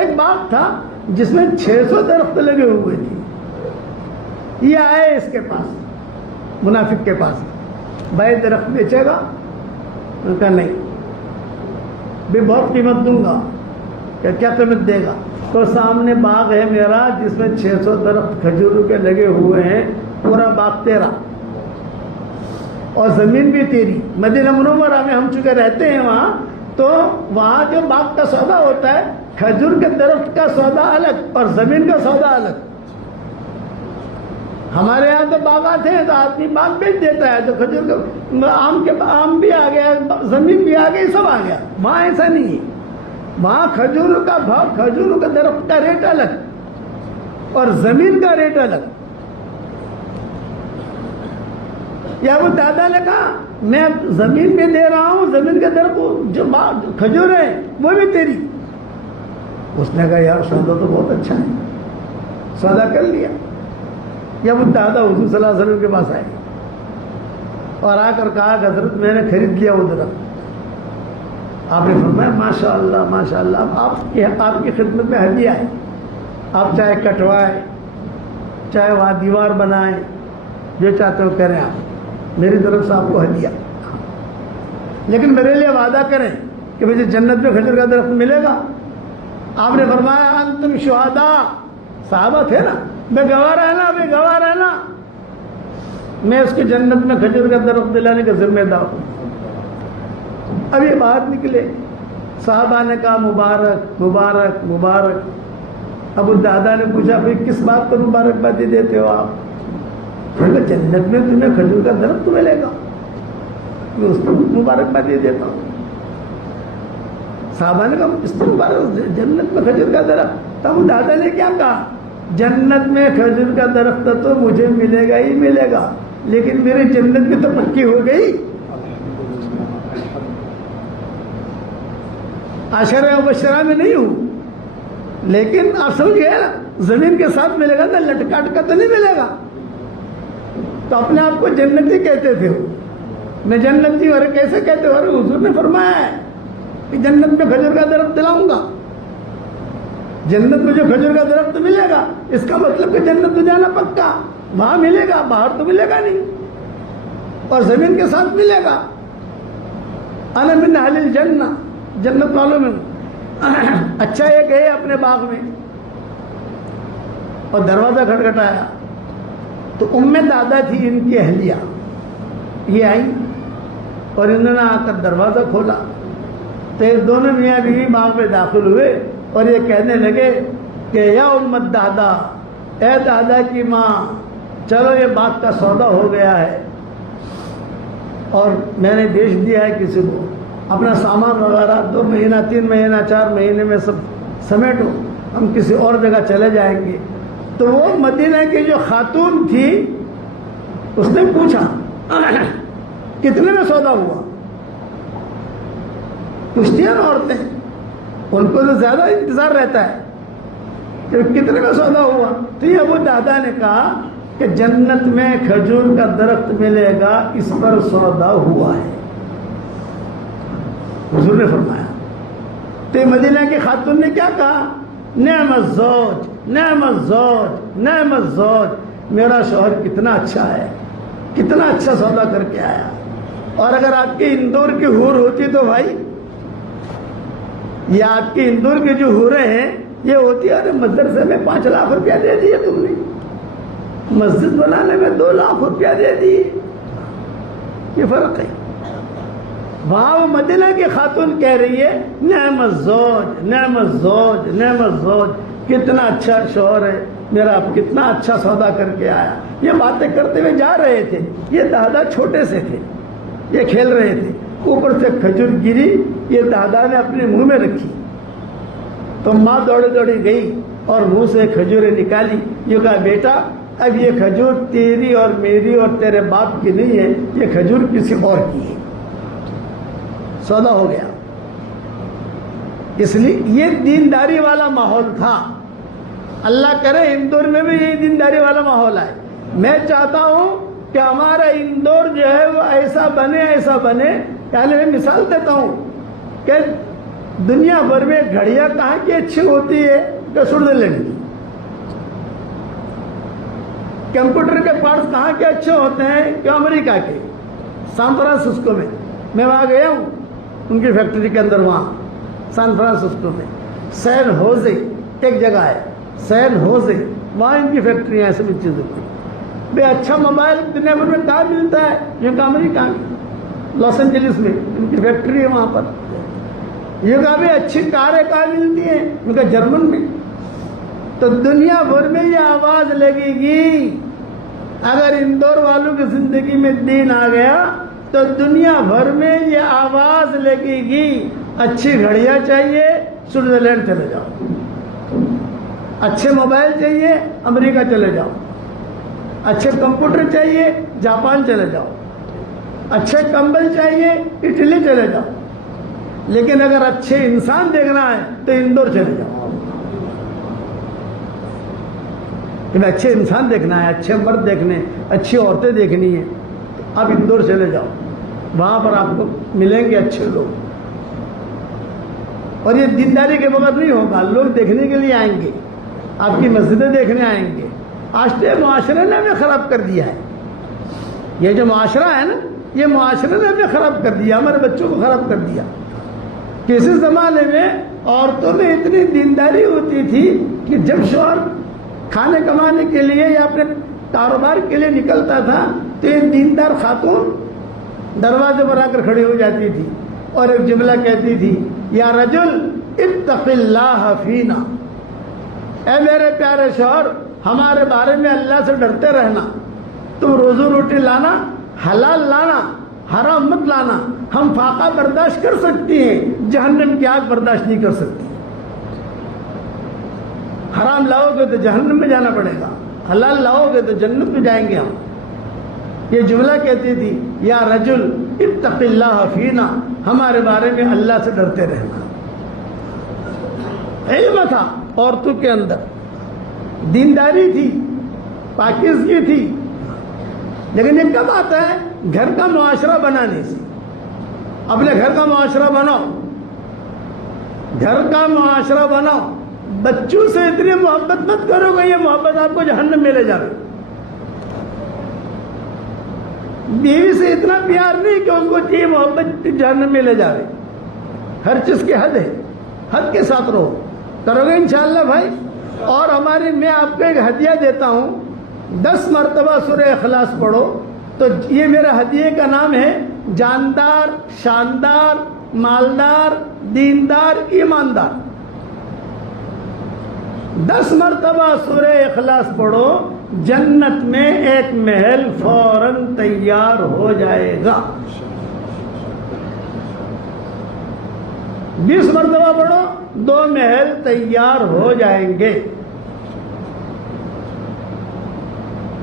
ایک باغ تھا جس میں 600 درخت لگے ہوئے تھے. یہ آئے اس کے پاس، منافق کے پاس، بھائی درخت بیچے گا؟ انہوں نے کہا نہیں، بھی بہت قیمت دوں گا. کیا قیمت دے گا؟ تو سامنے باغ ہے میرا جس میں 600 درخت کھجوروں کے لگے ہوئے ہیں، پورا باغ تیرا اور زمین بھی تیری. مدینہ منورہ میں ہم چونکہ رہتے ہیں وہاں، تو وہاں جو باغ کا سودا ہوتا ہے، کھجور کے درخت کا سودا الگ اور زمین کا سودا الگ. ہمارے یہاں تو باغات ہیں تو آدمی باغ بیچ دیتا ہے، تو کھجور کا آم بھی آ گیا، زمین بھی آ گئی، سب آ گیا. وہاں ایسا نہیں ہے. وہاں کھجور کا بھاؤ، کھجور کا درخت کا ریٹ الگ اور زمین کا ریٹ الگ. یا وہ دادا نے کہا میں زمین بھی دے رہا ہوں، زمین کے درخت جو کھجور ہے وہ بھی تیری. اس نے کہا یار سودا تو بہت اچھا ہے، سودا کر لیا. یا وہ دادا حضور صلی اللہ علیہ وسلم کے پاس آئے اور آ کر کہا کہ حضرت میں نے خرید لیا وہ درخت. آپ نے فرمایا ماشاء اللہ ماشاء اللہ، آپ کی خدمت میں ہدیہ ہے. آپ چاہے کٹوائے، چاہے وہاں دیوار بنائیں، جو چاہتے ہو کریں، آپ میری طرف سے آپ کو ہدیہ. لیکن میرے لیے وعدہ کریں کہ مجھے جنت میں کھجور کا درخت ملے گا. آپ نے فرمایا انتم شہداء، صحابہ تھے نا، میں گواہ رہنا، میں گواہ رہنا، میں اس کے جنت میں کھجور کا درخت دلانے کا ذمہ دار ہوں. اب یہ باہر نکلے، صحابہ نے کہا مبارک مبارک مبارک. ابو دادا نے پوچھا بھائی کس بات پر مبارکبادی دیتے ہو آپ؟ جنت میں تمہیں کھجور کا درخت ملے گا، میں اس کو مبارکبادی دیتا ہوں. صحابہ نے کہا اس کو مبارک، جنت میں کھجور کا درخت. تو ابو دادا نے کیا کہا؟ جنت میں کھجور کا درخت تو مجھے ملے گا ہی ملے گا، لیکن میری جنت بھی تو پکی ہو گئی. عشرہ مبشرہ میں نہیں ہوں، لیکن آپ سمجھ گئے نا، زمین کے ساتھ ملے گا تو لٹکا ٹکا تو نہیں ملے گا. تو اپنے آپ کو جنتی کہتے تھے، میں جنتی. اور کیسے کہتے ہو؟ حضور نے فرمایا ہے کہ جنت میں کھجور کا درخت دلاؤں گا. جنت میں جو کھجور کا درخت ملے گا، اس کا مطلب کہ جنت میں جانا پکا، وہاں ملے گا، باہر تو ملے گا نہیں، اور زمین کے ساتھ ملے گا. انا من اہل الجنہ، جنت والوں میں. اچھا یہ گئے اپنے باغ میں اور دروازہ کھٹکھٹایا تو دادا تھی ان کی اہلیہ، یہ آئی اور انہوں نے آ کر دروازہ کھولا. تو یہ دونوں میاں بیوی باغ میں داخل ہوئے اور یہ کہنے لگے کہ یا دادا، اے دادا کی ماں، چلو یہ باغ کا سودا ہو گیا ہے اور میں نے بیچ دیا ہے کسی کو. اپنا سامان وغیرہ 2 مہینہ 3 مہینہ 4 مہینے میں سب سمیٹو، ہم کسی اور جگہ چلے جائیں گے. تو وہ مدینہ کی جو خاتون تھی اس نے پوچھا کتنے میں سودا ہوا؟ پوچھتی ہیں نا عورتیں، ان کو تو زیادہ انتظار رہتا ہے کہ کتنے میں سودا ہوا. تو یہ ابو دادا نے کہا کہ جنت میں کھجور کا درخت ملے گا، اس پر سودا ہوا ہے. حضور نے فرمایا. تو مدینہ کی خاتون نے کیا کہا؟ نعم الزوج نعم الزوج نعم الزوج، میرا شوہر کتنا اچھا ہے، کتنا اچھا سودا کر کے آیا. اور اگر آپ کی اندور کی حور ہوتی تو بھائی، یہ آپ کی اندور کی جو حوریں ہیں یہ ہوتی ہے، ارے مدرسے میں 5 لاکھ روپیہ دے دیے تم نے، مسجد بنانے میں 2 لاکھ روپیہ دے دیے. یہ فرق ہے. وہاں وہ مدینہ کی خاتون کہہ رہی ہے نعم الزوج نعم الزوج نعم الزوج، کتنا اچھا شوہر ہے میرا، کتنا اچھا سودا کر کے آیا. یہ باتیں کرتے ہوئے جا رہے تھے. یہ دادا چھوٹے سے تھے، یہ کھیل رہے تھے. اوپر سے کھجور گری، یہ دادا نے اپنے منہ میں رکھی تو ماں دوڑی دوڑی گئی اور منہ سے کھجوریں نکالی. یہ کہا بیٹا اب یہ کھجور تیری اور میری اور تیرے باپ کی نہیں ہے، یہ کھجور کسی اور کی ہے. سودا ہو گیا. اس لیے یہ دینداری والا ماحول تھا. اللہ کرے اندور میں بھی یہ دینداری والا ماحول ہے. میں چاہتا ہوں کہ ہمارا اندور جو ہے وہ ایسا بنے. یعنی میں مثال دیتا ہوں کہ دنیا بھر میں گھڑیاں کہاں کی اچھی ہوتی ہے کہ سوئٹزرلینڈ کی. کمپیوٹر کے پارٹس کہاں کے اچھے ہوتے ہیں کہ امریکہ کے, سان فرانسسکو میں. میں وہاں گیا ہوں ان کی فیکٹری کے اندر, وہاں سان فرانسسکو میں. سین ہوزے ایک جگہ ہے, سین ہوزے, وہاں ان کی فیکٹریاں ہیں سبھی چیزوں کی. بے اچھا موبائل دنیا بھر میں کہاں ملتا ہے؟ یہ کہا امریکہ میں, لاس اینجلس میں ان کی فیکٹری ہے وہاں پر. یہ کہا بھی اچھی کاریں کہاں ملتی ہیں؟ ان کا جرمن میں. تو دنیا بھر میں یہ آواز لگے گی, اگر اندور والوں کی زندگی میں دین آ گیا تو دنیا بھر میں یہ آواز لگے گی, اچھی گھڑیاں چاہیے سوئٹزرلینڈ چلے جاؤ, اچھے موبائل چاہیے امریکہ چلے جاؤ, اچھے کمپیوٹر چاہیے جاپان چلے جاؤ, اچھے کمبل چاہیے اٹلی چلے جاؤ. لیکن اگر اچھے انسان دیکھنا ہے تو اندور چلے جاؤ. اچھے انسان دیکھنا ہے, اچھے مرد دیکھنے, اچھی عورتیں دیکھنی ہے, آپ اندور چلے جاؤ, وہاں پر آپ کو ملیں گے اچھے لوگ. اور یہ دینداری کے بغیر نہیں ہوگا, لوگ دیکھنے کے لیے آئیں گے, آپ کی مسجدیں دیکھنے آئیں گے. آج تو یہ معاشرے نے ہمیں خراب کر دیا ہے. یہ جو معاشرہ ہے نا, یہ معاشرے نے ہمیں خراب کر دیا, ہمارے بچوں کو خراب کر دیا. کسی زمانے میں عورتوں میں اتنی دینداری ہوتی تھی کہ جب شوہر کھانے کمانے کے لیے یا اپنے کاروبار کے لیے نکلتا تھا تو یہ دیندار خاتون دروازے پر آ کر کھڑی ہو جاتی تھی اور ایک جملہ کہتی تھی, یا رجل اتق اللہ فینا, اے میرے پیارے شوہر ہمارے بارے میں اللہ سے ڈرتے رہنا. تم روزی روٹی لانا, حلال لانا, حرام مت لانا. ہم فاقہ برداشت کر سکتی ہیں, جہنم کی آگ برداشت نہیں کر سکتی. حرام لاؤ گے تو جہنم میں جانا پڑے گا, حلال لاؤ گے تو جنت میں جائیں گے ہم. یہ جملہ کہتی تھی, یا رجل اتق اللہ فینا, ہمارے بارے میں اللہ سے ڈرتے رہنا. علم تھا عورتوں کے اندر, دینداری تھی, پاکیزگی تھی. لیکن یہ کب آتا ہے؟ گھر کا معاشرہ بنانے سے. اپنے گھر کا معاشرہ بناؤ, گھر کا معاشرہ بناؤ. بچوں سے اتنی محبت مت کرو گے, یہ محبت آپ کو جہنم میں لے جائے. بیوی سے اتنا پیار نہیں کہ اس کو یہ محبت جہنم میں لے جائے. ہر چیز کی حد ہے, حد کے ساتھ رہو. کرو گے انشاءاللہ بھائی. اور میں آپ کو ایک ہدیہ دیتا ہوں, 10 مرتبہ سورہ اخلاص پڑھو. تو یہ میرا ہدیے کا نام ہے جاندار, شاندار, مالدار, دیندار, ایماندار. 10 مرتبہ سورہ اخلاص پڑھو, جنت میں ایک محل فوراً تیار ہو جائے گا. 20 مرتبہ پڑھو, 2 محل تیار ہو جائیں گے.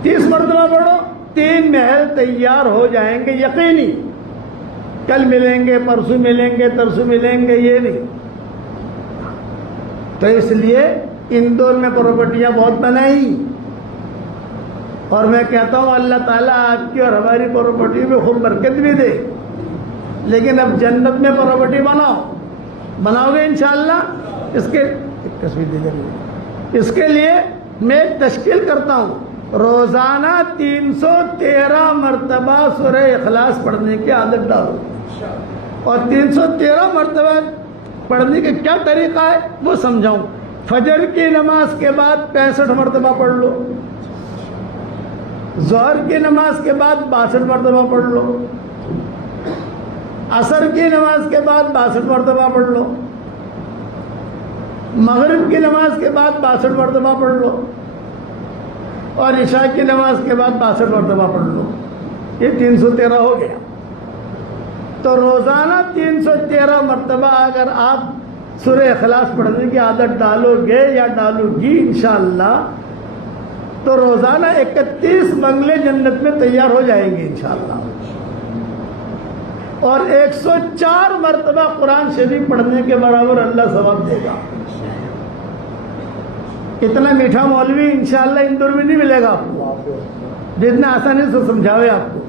30 مرتبہ پڑھو, 3 محل تیار ہو جائیں گے یقینی. کل ملیں گے, پرسوں ملیں گے, ترسوں ملیں گے, یہ نہیں. تو اس لیے اندور میں پراپرٹیاں بہت بنائی, اور میں کہتا ہوں اللہ تعالیٰ آپ کی اور ہماری پراپرٹی میں خوب برکت بھی دے. لیکن اب جنت میں پراپرٹی بناؤ گے انشاءاللہ. اس کے ایک تصویر دے دیں. اس کے لیے میں تشکیل کرتا ہوں, روزانہ 313 مرتبہ سورہ اخلاص پڑھنے کی عادت ڈالو. اور 313 مرتبہ پڑھنے کا کیا طریقہ ہے وہ سمجھاؤں. فجر کی نماز کے بعد 65 مرتبہ پڑھ لو, ظہر کی نماز کے بعد 62 مرتبہ پڑھ لو, عصر کی نماز کے بعد 62 مرتبہ پڑھ لو, مغرب کی نماز کے بعد 62 مرتبہ پڑھ لو, اور عشاء کی نماز کے بعد 62 مرتبہ پڑھ لو. یہ 313 ہو گیا. تو روزانہ 313 مرتبہ اگر آپ سورہ اخلاص پڑھنے کی عادت ڈالو گے یا ڈالو گی انشاءاللہ, تو روزانہ 31 بنگلے جنت میں تیار ہو جائیں گے انشاءاللہ. اور 104 مرتبہ قرآن شریف پڑھنے کے برابر اللہ ثواب دے گا. اتنا میٹھا مولوی انشاءاللہ اندور میں نہیں ملے گا آپ کو, جتنا آسانی سے سمجھاوے آپ کو.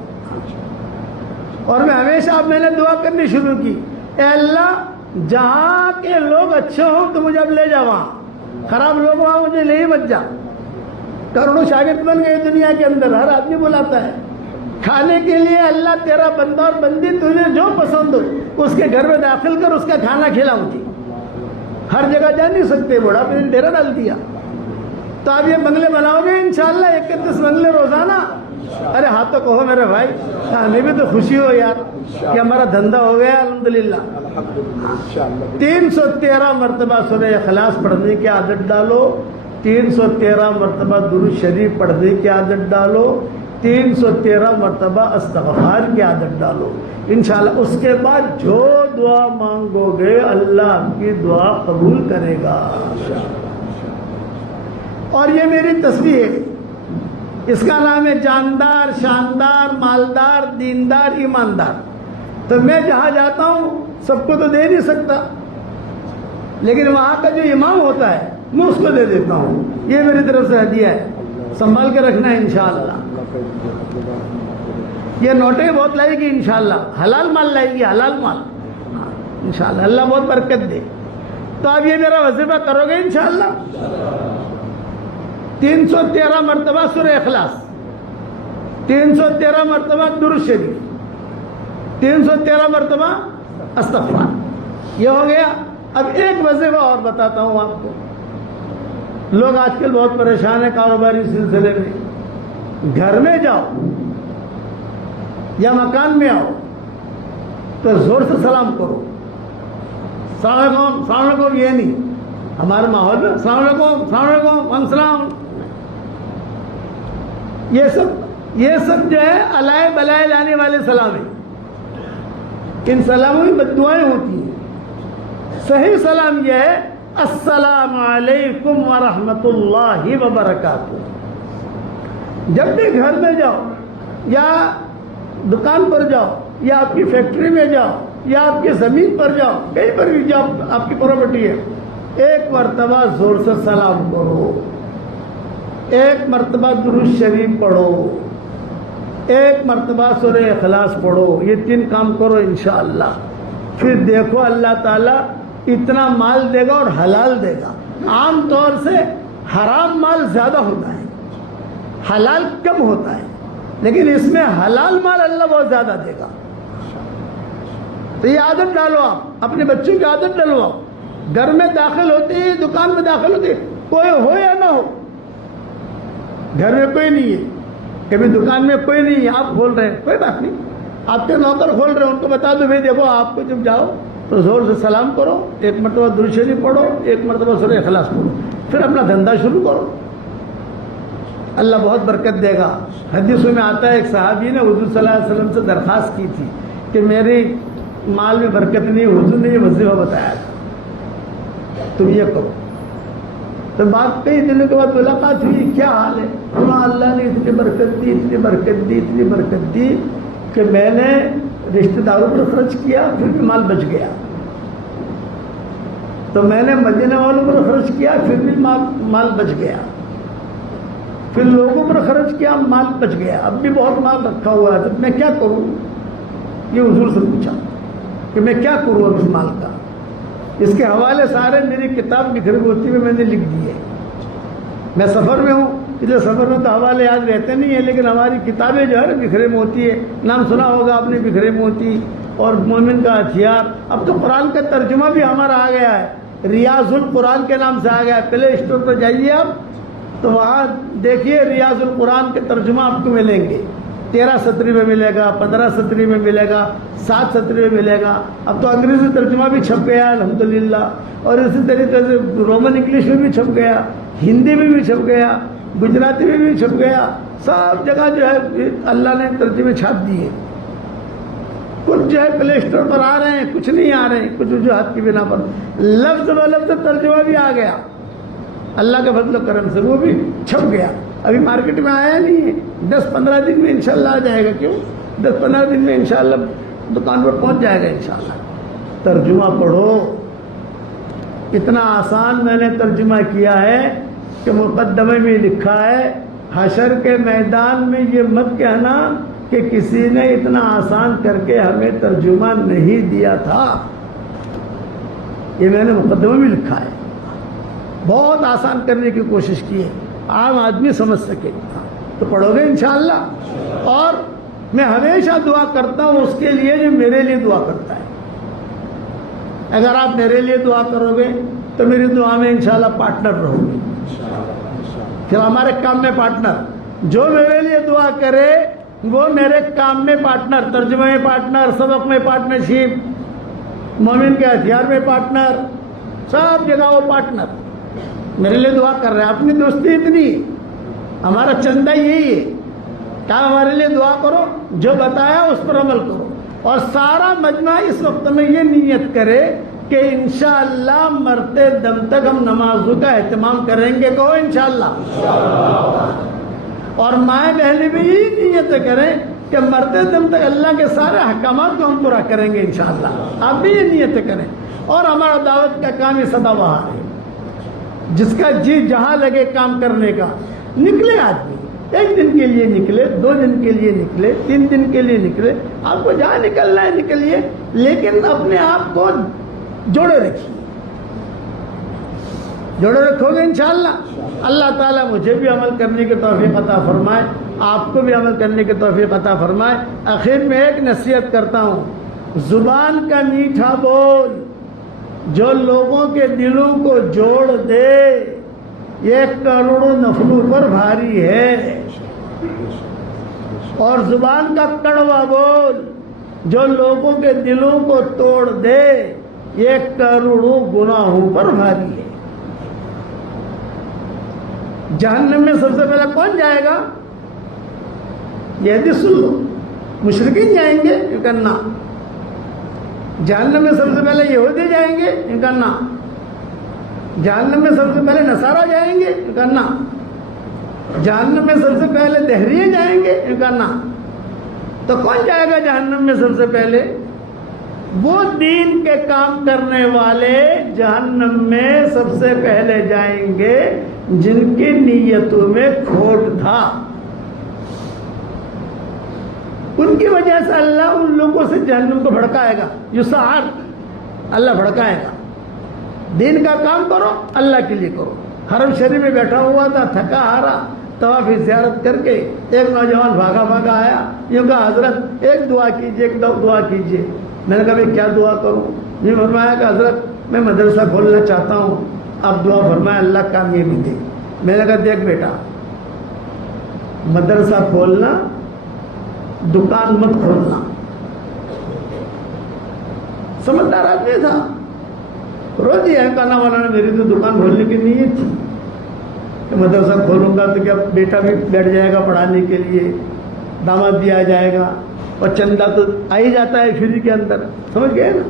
اور میں نے دعا کرنی شروع کی, اے اللہ جہاں کے لوگ اچھے ہوں تو مجھے اب لے جا وہاں، خراب لوگ وہاں مجھے لے ہی مت جا۔ کروڑوں شاگرد بن گئے دنیا کے اندر، ہر آدمی بلاتا ہے کھانے کے لیے۔ اللہ تیرا بندہ اور بندی تجھے جو پسند ہو اس کے گھر میں داخل کر، اس کا کھانا کھلا مجھے۔ ہر جگہ جا نہیں سکتے، بڑا پہ ڈیرا ڈال دیا۔ تو آپ یہ بنگلے بناؤ گے انشاءاللہ 31 بنگلے روزانہ؟ ارے ہاتھ تو کہو میرے بھائی، ہمیں بھی تو خوشی ہو یار کہ ہمارا دھندا ہو گیا الحمدللہ۔ 313 مرتبہ سورہ اخلاص پڑھنے کی عادت ڈالو، 313 مرتبہ درود شریف پڑھنے کی عادت ڈالو، 313 مرتبہ استغفار کی عادت ڈالو انشاءاللہ۔ اس کے بعد جو دعا مانگو گے اللہ آپ کی دعا قبول کرے گا۔ اور یہ میری تصویر ہے، اس کا نام ہے جاندار، شاندار، مالدار، دیندار، ایماندار۔ تو میں جہاں جاتا ہوں سب کو تو دے نہیں سکتا، لیکن وہاں کا جو امام ہوتا ہے میں اس کو دے دیتا ہوں۔ یہ میری طرف سے ہدیہ ہے، سنبھال کے رکھنا ہے انشاءاللہ۔ یہ نوٹیں بہت لائے گی انشاءاللہ، حلال مال لائے گی، حلال مال انشاءاللہ، اللہ بہت برکت دے۔ تو آپ یہ میرا وظیفہ کرو گے انشاءاللہ۔ 313 مرتبہ سورہ اخلاص، 313 مرتبہ درود شریف، 313 مرتبہ استغفار، یہ ہو گیا۔ اب ایک وظیفہ اور بتاتا ہوں آپ کو۔ لوگ آج کل بہت پریشان ہیں کاروباری سلسلے میں۔ گھر میں جاؤ یا مکان میں آؤ تو زور سے سلام کرو، السلام علیکم، السلام علیکم، یہ نہیں ہمارے ماحول میں السلام علیکم، السلام علیکم، وعلیکم السلام، یہ سب جو ہے الائے بلائے لانے والے سلام ہیں۔ ان سلاموں میں بددعائیں ہوتی ہیں۔ صحیح سلام یہ ہے السلام علیکم ورحمۃ اللہ وبرکاتہ۔ جب بھی گھر میں جاؤ یا دکان پر جاؤ یا آپ کی فیکٹری میں جاؤ یا آپ کی زمین پر جاؤ، کہیں پر بھی جاؤ آپ کی پراپرٹی ہے، ایک مرتبہ زور سے سلام کرو، ایک مرتبہ درود شریف پڑھو، ایک مرتبہ سورہ اخلاص پڑھو۔ یہ 3 کام کرو انشاءاللہ، پھر دیکھو اللہ تعالیٰ اتنا مال دے گا اور حلال دے گا۔ عام طور سے حرام مال زیادہ ہوتا ہے، حلال کم ہوتا ہے، لیکن اس میں حلال مال اللہ بہت زیادہ دے گا۔ تو یہ عادت ڈالو، آپ اپنے بچوں کی عادت ڈلواؤ۔ گھر میں داخل ہوتے ہی، دکان میں داخل ہوتے ہی، کوئی ہو یا نہ ہو، گھر میں کوئی نہیں ہے، کبھی دکان میں کوئی نہیں ہے، آپ کھول رہے ہیں، کوئی بات نہیں، آپ کے نوکر کھول رہے ہیں، ان کو بتا دو بھائی دیکھو آپ کو جب جاؤ تو زور سے سلام کرو، ایک مرتبہ درود شریف پڑھو، ایک مرتبہ سورہ اخلاص پڑھو، پھر اپنا دھندا شروع کرو، اللہ بہت برکت دے گا۔ حدیثوں میں آتا ہے ایک صحابی نے حضور صلی اللہ علیہ وسلم سے درخواست کی تھی کہ میری مال میں برکت نہیں، حضور نے یہ وظیفہ بتایا تھا تم یہ کرو۔ تو بات کئی دنوں کے بعد ملاقات ہوئی، کیا حال ہے؟ اللہ نے اتنی برکت دی، اتنی برکت دی، اتنی برکت دی کہ میں نے رشتہ داروں پر خرچ کیا پھر بھی مال بچ گیا، تو میں نے مدینہ والوں پر خرچ کیا پھر بھی مال بچ گیا، پھر لوگوں پر خرچ کیا مال بچ گیا، اب بھی بہت مال رکھا ہوا ہے، تو میں کیا کروں؟ یہ حضور سے پوچھا کہ میں کیا کروں اب اس مال کا۔ اس کے حوالے سارے میری کتاب بکھری ہوتی میں نے لکھ دیے۔ میں سفر میں ہوں، اس لیے سفر میں تو حوالے یاد رہتے نہیں ہیں، لیکن ہماری کتابیں جو ہے نا بکھرے موتی ہے، نام سنا ہوگا آپ نے بکھرے موتی اور مومن کا ہتھیار۔ اب تو قرآن کا ترجمہ بھی ہمارا آ گیا ہے، ریاض القرآن کے نام سے آ گیا ہے۔ پلے اسٹور پر جائیے آپ تو وہاں دیکھیے ریاض القرآن کے ترجمہ آپ کو ملیں گے، 13 سطری میں ملے گا، 15 سطری میں ملے گا، 7 سطری میں ملے گا۔ اب تو انگریزی ترجمہ بھی چھپ گیا الحمدللہ، اور اسی طریقے سے رومن انگلش میں بھی چھپ گیا، ہندی میں بھی چھپ گیا، گجراتی میں بھی چھپ گیا، سب جگہ جو ہے اللہ نے ترجمے چھاپ دیے۔ کچھ جو ہے پلے اسٹور پر آ رہے ہیں، کچھ نہیں آ رہے ہیں، کچھ وجوہات کی بنا پر، لفظ و لفظ ترجمہ بھی آ گیا اللہ کے فضل و کرم سے، وہ بھی چھپ گیا، ابھی مارکیٹ میں آیا نہیں ہے، 10-15 دن میں انشاءاللہ آ جائے گا۔ کیوں 10-15 دن میں انشاءاللہ دکان پر پہنچ جائے گا انشاءاللہ۔ ترجمہ پڑھو، اتنا آسان میں نے ترجمہ کیا ہے کہ مقدمے میں لکھا ہے حشر کے میدان میں یہ مت کہنا کہ کسی نے اتنا آسان کر کے ہمیں ترجمہ نہیں دیا تھا۔ یہ میں نے مقدمہ میں لکھا ہے. بہت آسان کرنے کی کوشش کی ہے، عام آدمی سمجھ سکے. تو پڑھو گے انشاءاللہ. اور میں ہمیشہ دعا کرتا ہوں اس کے لیے جو میرے لیے دعا کرتا ہے. اگر آپ میرے لیے دعا کرو گے تو میری دعا میں انشاءاللہ پارٹنر رہو گے. پھر ہمارے کام میں پارٹنر، جو میرے لیے دعا کرے وہ میرے کام میں پارٹنر، ترجمہ میں پارٹنر، سبق میں پارٹنرشپ، مومن کے ہتھیار میں پارٹنر، سب جگہ وہ پارٹنر میرے لیے دعا کر رہے ہیں. اپنی دوستی اتنی ہے، ہمارا چندہ یہی ہے کہ ہمارے لیے دعا کرو، جو بتایا اس پر عمل کرو. اور سارا مجمع اس وقت میں یہ نیت کرے کہ انشاءاللہ مرتے دم تک ہم نمازوں کا اہتمام کریں گے. کہو انشاءاللہ. اور مائیں بہنیں بھی یہی نیت کریں کہ مرتے دم تک اللہ کے سارے احکامات کو ہم پورا کریں گے انشاءاللہ. آپ بھی یہ نیت کریں. اور ہمارا دعوت کا کام یہ سدا بہار ہے. جس کا جی جہاں لگے کام کرنے کا نکلے آدمی. 1 دن کے لیے نکلے، 2 دن کے لیے نکلے، 3 دن کے لیے نکلے، آپ کو جہاں نکلنا ہے نکلیے، لیکن اپنے آپ کو جوڑے رکھیے. جوڑے رکھو گے انشاءاللہ. اللہ تعالیٰ مجھے بھی عمل کرنے کی توفیق عطا فرمائے، آپ کو بھی عمل کرنے کی توفیق عطا فرمائے. آخر میں ایک نصیحت کرتا ہوں، زبان کا میٹھا بول جو لوگوں کے دلوں کو جوڑ دے 1 کروڑ نفلوں پر بھاری ہے. اور زبان کا کڑوا بول جو لوگوں کے دلوں کو توڑ دے 1 کروڑوں گناہوں پر بھاری ہے. جہنم میں سب سے پہلے کون جائے گا؟ یہ حدیث سن لو. مشرکین جائیں گے؟ ان کا نا. جہنم میں سب سے پہلے یہودی جائیں گے؟ ان کا نا. جہنم میں سب سے پہلے نصارہ جائیں گے؟ ان کا نا. جہنم میں سب سے پہلے دہریے جائیں گے؟ ان کا نا. تو کون جائے گا جہنم میں سب سے پہلے؟ وہ دین کے کام کرنے والے جہنم میں سب سے پہلے جائیں گے جن کی نیتوں میں کھوٹ تھا. ان کی وجہ سے اللہ ان لوگوں سے جہنم کو بھڑکائے گا. یسعر، اللہ بھڑکائے گا. دین کا کام کرو، اللہ کے لیے کرو. حرم شریف میں بیٹھا ہوا تھا، تھکا ہارا، طواف زیارت کر کے ایک نوجوان بھاگا آیا. یوں کہا حضرت ایک دعا کیجیے، ایک دعا کیجیے. میں نے کہا بھائی کیا دعا کروں؟ یہ فرمایا کہ حضرت میں مدرسہ کھولنا چاہتا ہوں، آپ دعا فرمایا اللہ کامیابی دے. میں نے کہا دیکھ بیٹا، مدرسہ کھولنا، دکان مت کھولنا. سمجھدار آدمی تھا، رو دیا ہے. کہنا والا میری تو دکان کھولنے کی نیت تھی کہ مدرسہ کھولوں گا تو کیا بیٹا بھی بیٹھ جائے گا پڑھانے کے لیے، داماد بھی آ جائے گا، اور چندہ تو آ ہی جاتا ہے فری کے اندر. سمجھ گئے نا؟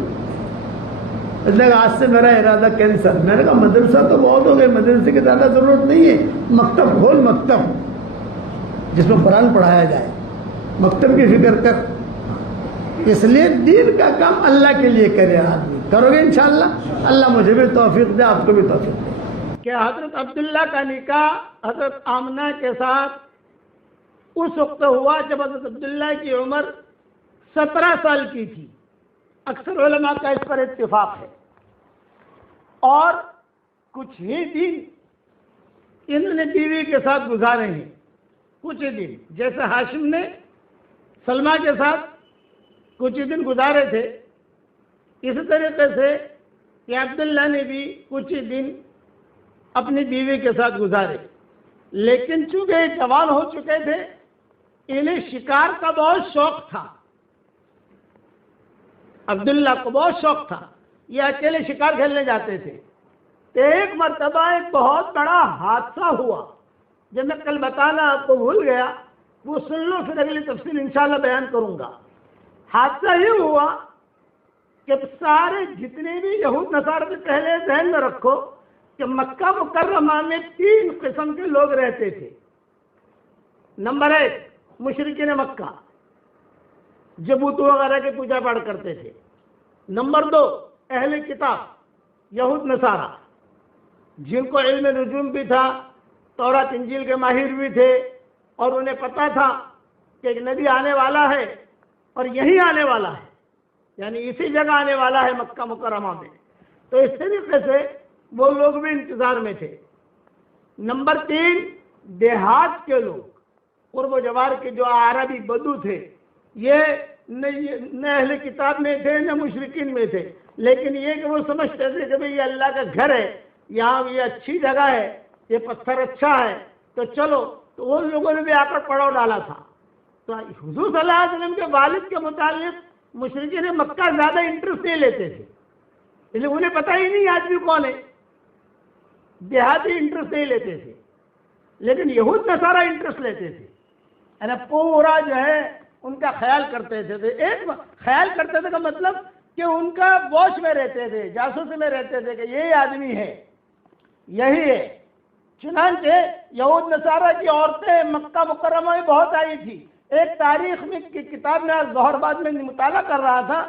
اس لیے آج سے میرا ارادہ کینسل. میں نے کہا مدرسہ تو بہت ہو گئے، مدرسے کی زیادہ ضرورت نہیں ہے. مکتب کھول، مکتب جس میں قرآن پڑھایا جائے. مکتب کی فکر کر. اس لیے دین کا کام اللہ کے لیے کرے آدمی. کرو گے انشاءاللہ. اللہ مجھے بھی توفیق دے، آپ کو بھی توفیق دے. کہ حضرت عبداللہ کا نکاح حضرت آمنہ کے ساتھ اس وقت ہوا جب حضرت عبداللہ کی عمر 17 سال کی تھی. اکثر علماء کا اس پر اتفاق ہے. اور کچھ ہی دن انہوں نے بیوی کے ساتھ گزارے ہیں. کچھ ہی دن، جیسے ہاشم نے سلمہ کے ساتھ کچھ ہی دن گزارے تھے، اسی طریقے سے کہ عبداللہ نے بھی کچھ ہی دن اپنی بیوی کے ساتھ گزارے. لیکن چونکہ یہ جوان ہو چکے تھے، انہیں شکار کا بہت شوق تھا. عبداللہ کو بہت شوق تھا، یہ اکیلے شکار کھیلنے جاتے تھے. ایک مرتبہ ایک بہت بڑا حادثہ ہوا، جب میں کل بتانا آپ کو بھول گیا، وہ سن لو، پھر اگلی تفصیل انشاءاللہ بیان کروں گا. حادثہ یہ ہوا کہ سارے جتنے بھی یہود نصارہ سے پہلے ذہن میں رکھو کہ مکہ مکرمہ میں 3 قسم کے لوگ رہتے تھے. نمبر 1 مشرکین مکہ، جو بت وغیرہ کے پوجا پاٹ کرتے تھے. نمبر 2 اہل کتاب، یہود نصارہ، جن کو علم نجوم بھی تھا، تورات انجیل کے ماہر بھی تھے، اور انہیں پتا تھا کہ ایک نبی آنے والا ہے اور یہیں آنے والا ہے، یعنی اسی جگہ آنے والا ہے مکہ مکرمہ میں. تو اس طریقے سے وہ لوگ بھی انتظار میں تھے۔ نمبر 3، دیہات کے لوگ، قرب و جوار کے جو عربی بدو تھے، یہ نہ اہل کتاب میں تھے نہ مشرکین میں تھے، لیکن یہ کہ وہ سمجھتے تھے کہ بھئی یہ اللہ کا گھر ہے، یہاں یہ اچھی جگہ ہے، یہ پتھر اچھا ہے، تو چلو، تو ان لوگوں نے بھی آ کر پڑاؤ ڈالا تھا۔ تو حضور صلی اللہ علیہ وسلم کے والد کے متعلق مشرکین مکہ زیادہ انٹرسٹ نہیں لیتے تھے، اس لیے انہیں پتہ ہی نہیں آدمی کون ہے، دیہاتی انٹرسٹ نہیں لیتے تھے، لیکن یہود نصارہ انٹرسٹ لیتے تھے، یعنی پورا جو ہے ان کا خیال کرتے تھے۔ ایک خیال کرتے تھے کا مطلب کہ ان کا واچ میں رہتے تھے، جاسوسی میں رہتے تھے کہ یہی آدمی ہے، یہی ہے۔ چنانچہ یہود نصارہ کی عورتیں مکہ مکرمہ میں بہت آئی تھی۔ ایک تاریخ میں کی کتاب میں ظہر بعد میں مطالعہ کر رہا تھا،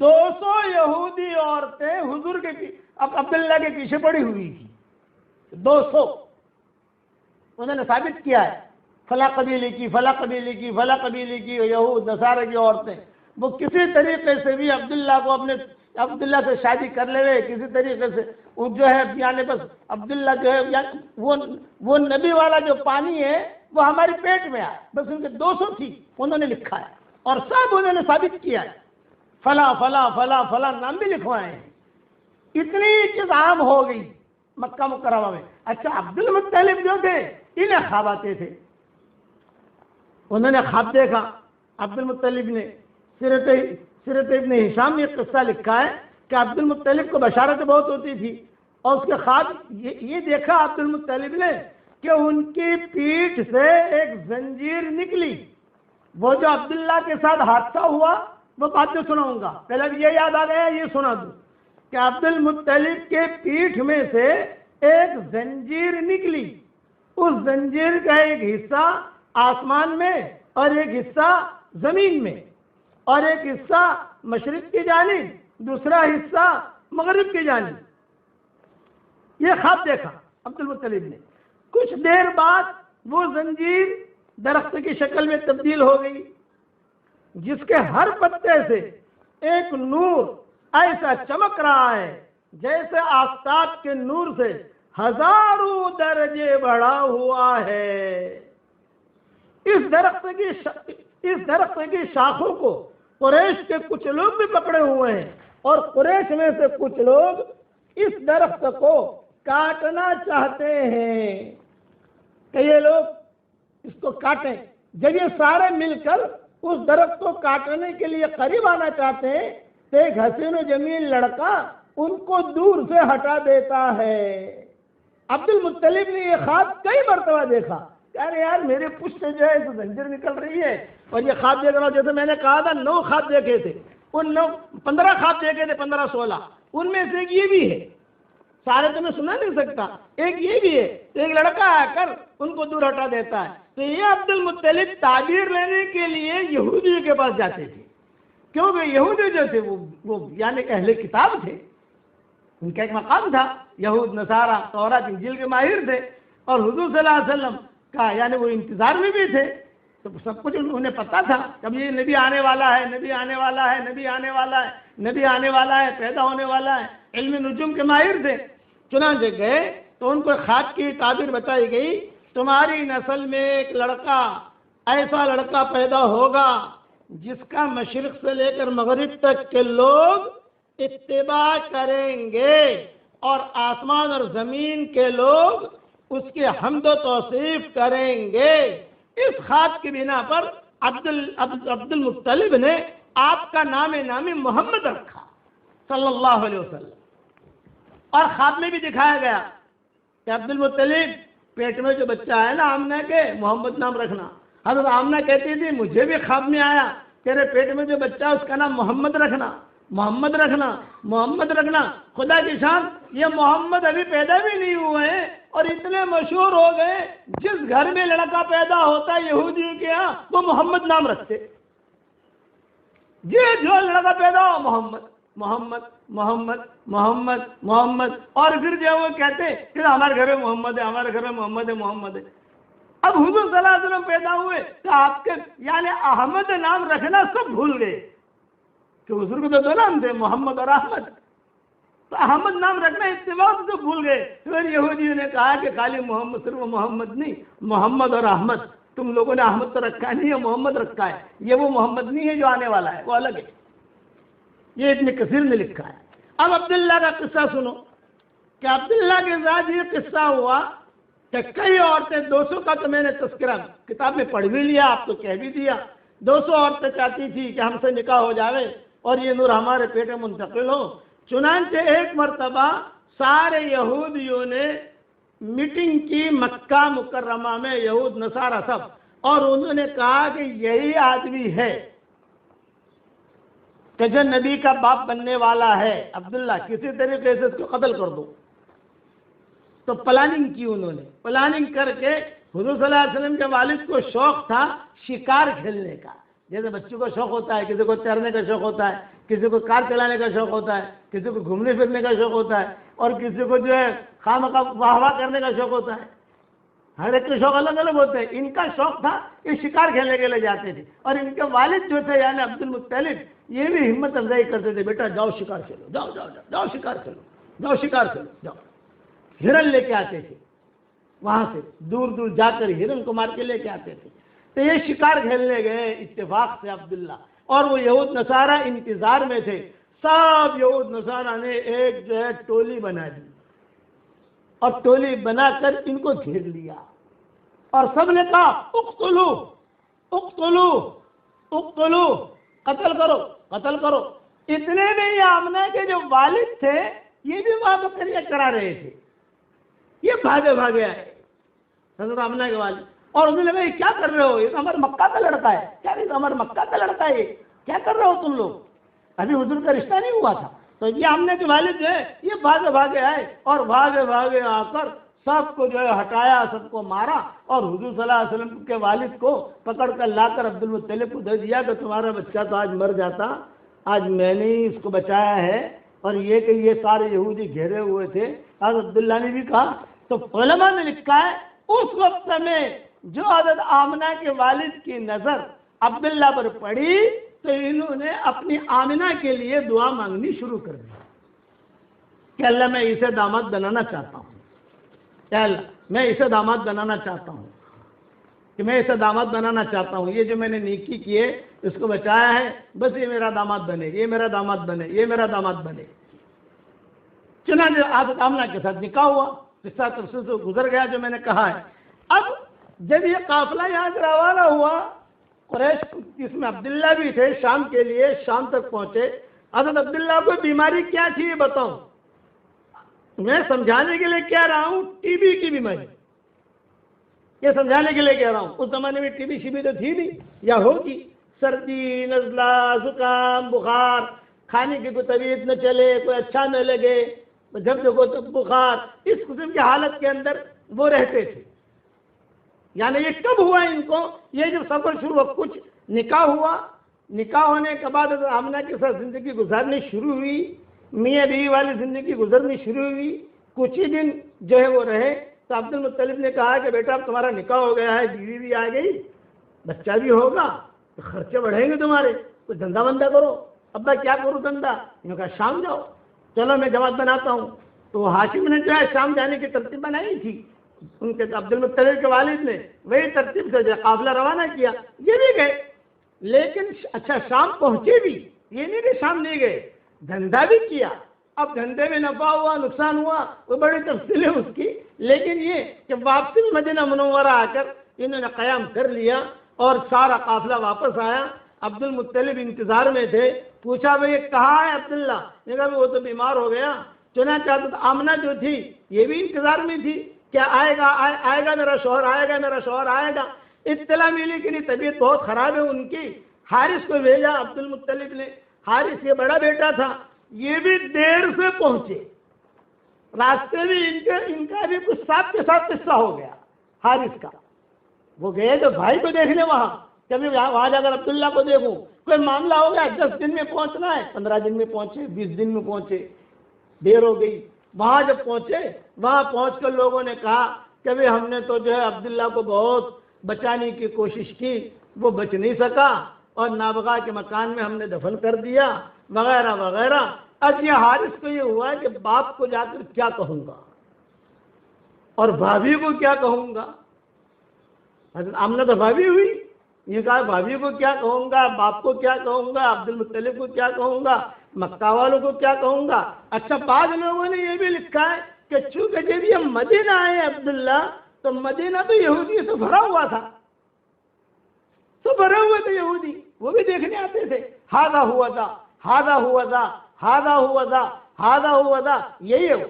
200 یہودی عورتیں حضور کے عبداللہ کے پیچھے پڑی ہوئی تھی، 200۔ انہوں نے ثابت کیا ہے فلاں قبیلے کی، فلاں قبیلے کی، فلاں قبیلے کی یہود نصارہ کی عورتیں، وہ کسی طریقے سے بھی عبداللہ سے شادی کر لے، کسی طریقے سے وہ جو ہے یعنی بس عبداللہ جو ہے وہ نبی والا جو پانی ہے وہ ہمارے پیٹ میں آئے، بس ان کے 200 تھی، انہوں نے لکھا ہے اور سب انہوں نے ثابت کیا ہے، فلاں فلاں فلاں فلاں نام بھی لکھوائے ہیں۔ اتنی چیز عام ہو گئی مکہ مکرمہ میں۔ اچھا، عبد المطلب جو تھے انہیں خواب آتے تھے، انہوں نے خواب دیکھا، عبد المطلب نے سیرت ابن ہشام میں ایک قصہ لکھا ہے کہ عبد المطلب کو بشارت بہت ہوتی تھی، اور اس کے خواب یہ دیکھا عبد المطلب نے کہ ان کی پیٹھ سے ایک زنجیر نکلی۔ وہ جو عبداللہ کے ساتھ حادثہ ہوا وہ بات میں سناؤں گا، پہلے یہ یاد آ گیا، یہ سنا دوں کہ عبد المطلب کے پیٹھ میں سے ایک زنجیر نکلی، اس زنجیر کا ایک حصہ آسمان میں اور ایک حصہ زمین میں، اور ایک حصہ مشرق کی جانب، دوسرا حصہ مغرب کی جانب۔ یہ خواب دیکھا عبد المطلب نے۔ کچھ دیر بعد وہ زنجیر درخت کی شکل میں تبدیل ہو گئی، جس کے ہر پتے سے ایک نور ایسا چمک رہا ہے جیسے آفتاب کے نور سے 1000 درجے بڑھا ہوا ہے۔ اس درخت کی شاخوں کو قریش کے کچھ لوگ بھی پکڑے ہوئے ہیں، اور قریش میں سے کچھ لوگ اس درخت کو کاٹنا چاہتے ہیں کہ یہ لوگ اس کو کاٹیں۔ جب یہ سارے مل کر اس درخت کو کاٹنے کے لیے قریب آنا چاہتے ہیں تو ایک حسین و جمیل لڑکا ان کو دور سے ہٹا دیتا ہے۔ عبد المطلب نے یہ خواب کئی مرتبہ دیکھا، ارے یار میرے پشت سے جو ہے زنجیر نکل رہی ہے، اور یہ خواب دیکھ رہا ہوں، جیسے میں نے کہا تھا 9 خواب دیکھے تھے، ان 15 خواب دیکھے تھے، 15-16، ان میں سے ایک یہ بھی ہے، سارے تو میں سنا نہیں سکتا، ایک یہ بھی ہے، ایک لڑکا آ کر ان کو دور ہٹا دیتا ہے۔ تو یہ عبد المطلب تعبیر لینے کے لیے یہودیوں کے پاس جاتے تھے، کیونکہ یہودی جو تھے وہ یعنی اہل کتاب تھے، ان کا ایک مقام تھا، یہود نصارہ تورات انجیل کے ماہر تھے، اور حضور صلی اللہ علیہ وسلم کا یعنی وہ انتظار میں بھی تھے، تو سب کچھ انہیں پتا تھا کہ یہ نبی آنے والا ہے، نبی آنے والا ہے، نبی آنے والا ہے، نبی آنے والا ہے، پیدا ہونے والا ہے، علم نجوم کے ماہر تھے۔ چنانچہ گئے تو ان کو خواب کی تعبیر بتائی گئی، تمہاری نسل میں ایک لڑکا، ایسا لڑکا پیدا ہوگا جس کا مشرق سے لے کر مغرب تک کے لوگ اتباع کریں گے، اور آسمان اور زمین کے لوگ اس کی حمد و توصیف کریں گے۔ اس خواب کی بنا پر عبد المطلب نے آپ کا نامی محمد رکھا صلی اللہ علیہ وسلم، اور خواب میں بھی دکھایا گیا کہ عبد المطلب پیٹ میں جو بچہ ہے نا آمنہ کے، محمد نام رکھنا۔ حضرت آمنہ کہتی تھی مجھے بھی خواب میں آیا تیرے پیٹ میں جو بچہ ہے اس کا نام محمد رکھنا، محمد رکھنا، محمد رکھنا۔ خدا کی شان، یہ محمد ابھی پیدا بھی نہیں ہوئے ہیں اور اتنے مشہور ہو گئے، جس گھر میں لڑکا پیدا ہوتا ہے یہودیوں کے ہاں وہ محمد نام رکھتے، جو لڑکا پیدا ہو محمد محمد محمد محمد محمد، اور پھر جو وہ کہتے پھر ہمارے گھر میں محمد ہے، ہمارے گھر میں محمد ہے، محمد ہے۔ اب حضور صلی اللہ علیہ وسلم پیدا ہوئے تو آپ کے یعنی احمد نام رکھنا سب بھول گئے، کہ حضور کو تو 2 نام تھے، محمد اور احمد۔ تو احمد نام رکھنا اتفاق سے بھول گئے. پھر یہودیوں نے کہا کہ خالی محمد صرف محمد نہیں، محمد اور احمد، تم لوگوں نے احمد تو رکھا نہیں ہے، محمد رکھا ہے. یہ وہ محمد نہیں ہے جو آنے والا ہے، وہ الگ ہے. یہ ابن کثیر نے لکھا ہے. اب عبداللہ کا قصہ سنو کہ عبداللہ کے ساتھ یہ قصہ ہوا کہ کئی عورتیں، 200 کا تو میں نے تذکرہ کتاب میں پڑھ بھی لیا، آپ تو کہہ بھی دیا، 200 عورتیں چاہتی تھی کہ ہم سے نکاح ہو جاوے اور یہ نور ہمارے پیٹ میں منتقل ہو. چنانچہ ایک مرتبہ سارے یہودیوں نے میٹنگ کی مکہ مکرمہ میں، یہود نصارہ سب، اور انہوں نے کہا کہ یہی آدمی ہے کہ جو نبی کا باپ بننے والا ہے، عبداللہ، کسی طریقے سے اس کو قتل کر دو. تو پلاننگ کی انہوں نے. پلاننگ کر کے حضور صلی اللہ علیہ وسلم کے والد کو شوق تھا شکار کھیلنے کا، جیسے بچوں کو شوق ہوتا ہے، کسی کو تیرنے کا شوق ہوتا ہے، کسی کو کار چلانے کا شوق ہوتا ہے، کسی کو گھومنے پھرنے کا شوق ہوتا ہے، اور کسی کو جو ہے خواہ واہ کرنے کا شوق ہوتا ہے. ہر ایک کے شوق الگ الگ ہوتے ہیں. ان کا شوق تھا کہ شکار کھیلنے کے لیے جاتے تھے، اور ان کے والد جو تھے یعنی عبد المطلب، یہ بھی ہمت افزائی کرتے تھے، بیٹا جاؤ شکار کھیلو، جاؤ جاؤ جاؤ جاؤ شکار کھیلو، جاؤ شکار کھیلو، جاؤ. ہرن لے کے آتے تھے، وہاں سے دور دور جا کر ہرن کو مار کے لے کے آتے تھے. تو یہ شکار کھیلنے گئے اتفاق سے عبداللہ، اور وہ یہود نصارہ انتظار میں تھے. سب یہود نصارہ نے ایک جو ہے ٹولی بنا دی، اور ٹولی بنا کر ان کو گھیر لیا، اور سب نے کہا اقتلو اقتلو اقتلو، قتل کرو قتل کرو. اتنے میں یہ آمنہ کے جو والد تھے یہ بھی وہاں بکریاں کرا رہے تھے. یہ بھاگے بھاگے آئے حضرت آمنہ کے والد، اور انہوں نے کہا یہ کیا کر رہے ہو، یہ تو ہمارے مکہ کا لڑکا ہے. کیا نہیں، ہمارے مکہ کا لڑکا ہے، یہ کیا کر رہے ہو تم لوگ، ابھی حضور کا رشتہ نہیں ہوا تھا. تو یہ آمنہ کے والد جو ہے یہ بھاگے بھاگے آئے، اور بھاگے بھاگے آ کر سب کو جو ہے ہٹایا، سب کو مارا، اور حضور صلی اللہ علیہ وسلم کے والد کو پکڑ کر لا کر عبد المطلب کو دے دیا کہ تمہارا بچہ تو آج مر جاتا، آج میں نے ہی اس کو بچایا ہے. اور یہ کہ یہ سارے یہودی گھیرے ہوئے تھے. حضرت عبداللہ نے بھی کہا. تو علماء نے لکھا ہے اس وقت میں جو حضرت آمنہ کے والد کی نظر عبداللہ پر پڑی تو انہوں نے اپنی آمنہ کے لیے دعا مانگنی شروع کر دی کہ اللہ میں اسے داماد بنانا چاہتا ہوں، یا اللہ میں اسے داماد بنانا چاہتا ہوں، کہ میں اسے داماد بنانا چاہتا ہوں. یہ جو میں نے نیکی کی ہے اس کو بچایا ہے، بس یہ میرا داماد بنے، یہ میرا داماد بنے، یہ میرا داماد بنے. چنانچہ حضرت آمنہ کے ساتھ نکاح ہوا. قصہ تفصیل سے گزر گیا جو میں نے کہا ہے. اب جب یہ قافلہ یہاں سے روانہ ہوا، قریش اس میں عبداللہ بھی تھے، شام کے لیے شام تک پہنچے. حضرت عبداللہ کو بیماری کیا تھی یہ بتاؤں، میں سمجھانے کے لیے کہہ رہا ہوں. ٹی بی کی بیماری، یہ سمجھانے کے لیے کہہ رہا ہوں. اس زمانے میں ٹی بی شبی تو تھی نہیں، یا ہوگی. سردی، نزلہ، زکام، بخار، کھانے کی کوئی طبیعت نہ چلے، کوئی اچھا نہ لگے، جب دیکھو تو بخار، اس قسم کی حالت کے اندر وہ رہتے تھے. یعنی یہ کب ہوا ان کو، یہ جب سفر شروع ہوا، کچھ نکاح ہوا، نکاح ہونے کے بعد آمنہ کے ساتھ زندگی گزارنی شروع ہوئی، میاں بیوی والی زندگی گزرنی شروع ہوئی. کچھ ہی دن جو ہے وہ رہے تو عبد المطلب نے کہا کہ بیٹا اب تمہارا نکاح ہو گیا ہے، بیوی بھی آ گئی، بچہ بھی ہوگا، تو خرچے بڑھیں گے تمہارے، کوئی دھندا بندہ کرو. ابا کیا کرو دھندا؟ انہوں نے کہا شام جاؤ. چلو میں جماعت بناتا ہوں. تو ہاشم نے جو ہے شام جانے کی ترتیب بنائی تھی، ان کے عبد المطلب کے والد نے وہی ترتیب سے جو قافلہ روانہ کیا. یہ بھی گئے، لیکن اچھا شام پہنچے بھی، یہ نہیں کہ شام نہیں گئے، دھندا بھی کیا. اب دھندے میں نفع ہوا نقصان ہوا وہ بڑی تفصیل ہے اس کی، لیکن یہ کہ واپسی میں مدینہ منورہ آ کر انہوں نے قیام کر لیا اور سارا قافلہ واپس آیا. عبد المطلب انتظار میں تھے. پوچھا بھئی کہاں ہے عبداللہ؟ نے کہا وہ تو بیمار ہو گیا. چنانچہ حضرت آمنہ جو تھی یہ بھی انتظار میں تھی، کیا آئے گا میرا شوہر، آئے گا میرا شوہر آئے گا. اطلاع ملی کہ طبیعت بہت خراب ہے ان کی. حارث کو بھیجا عبد المطلب نے. حارث یہ بڑا بیٹا تھا، یہ بھی دیر سے پہنچے، راستے میں ان کا بھی کچھ ساتھ کے ساتھ قصہ ہو گیا حارث کا. وہ گئے تو بھائی کو دیکھنے وہاں، کبھی وہاں جا کر عبداللہ کو دیکھوں، کوئی معاملہ ہو گیا. 10 دن میں پہنچنا ہے، 15 دن میں پہنچے، 20 دن میں پہنچے، دیر ہو گئی. وہاں جب پہنچے، وہاں پہنچ کر لوگوں نے کہا کہ بھئی ہم نے تو جو ہے عبداللہ کو بہت بچانے کی کوشش کی، وہ بچ نہیں سکا، اور نابغہ کے مکان میں ہم نے دفن کر دیا وغیرہ وغیرہ. اب یہ حارث کو یہ ہوا کہ باپ کو جا کر کیا کہوں گا اور بھابھی کو کیا کہوں گا. حضرت آمنہ تو بھابھی ہوئی, یہ کہا بھابھی کو کیا کہوں گا, باپ کو کیا کہوں گا, عبد المطلب کو کیا کہوں گا, مکہ والوں کو کیا کہوں گا. اچھا بعض لوگوں نے یہ بھی لکھا ہے کہ چونکہ جب یہ مدینہ آئے عبداللہ تو مدینہ تو یہودی سے بھرا ہوا تھا, تو بھرے ہوئے تھے یہودی, وہ بھی دیکھنے آتے تھے. ہاذا ہوا تھا, ہاذا ہوا تھا, ہاذا ہوا تھا, ہاذا ہوا تھا. یہی ہے وہ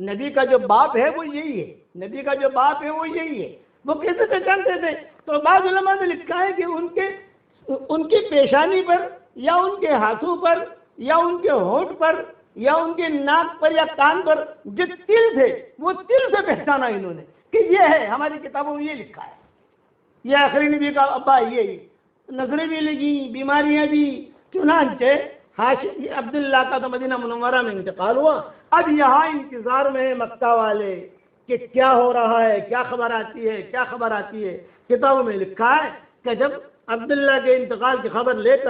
نبی کا جو باپ ہے وہ یہی ہے, نبی کا جو باپ ہے وہ یہی ہے. وہ کیسے پہچانتے تھے؟ تو بعض علماء نے لکھا ہے کہ ان کی پیشانی پر یا ان کے ہاتھوں پر یا ان کے ہونٹ پر یا ان کے ناک پر یا کان پر جو تل تھے وہ تل سے پہچانا انہوں نے کہ یہ ہے. ہماری کتابوں میں یہ لکھا ہے, یہ آخری نبی کا ابا یہ نظریں بھی لگی, بیماریاں بھی. چنانچہ عبداللہ کا تو مدینہ منورہ میں انتقال ہوا. اب یہاں انتظار میں مکہ والے کہ کیا ہو رہا ہے, کیا خبر آتی ہے, کیا خبر آتی ہے. کتابوں میں لکھا ہے کہ جب عبداللہ کے انتقال کی خبر لے کر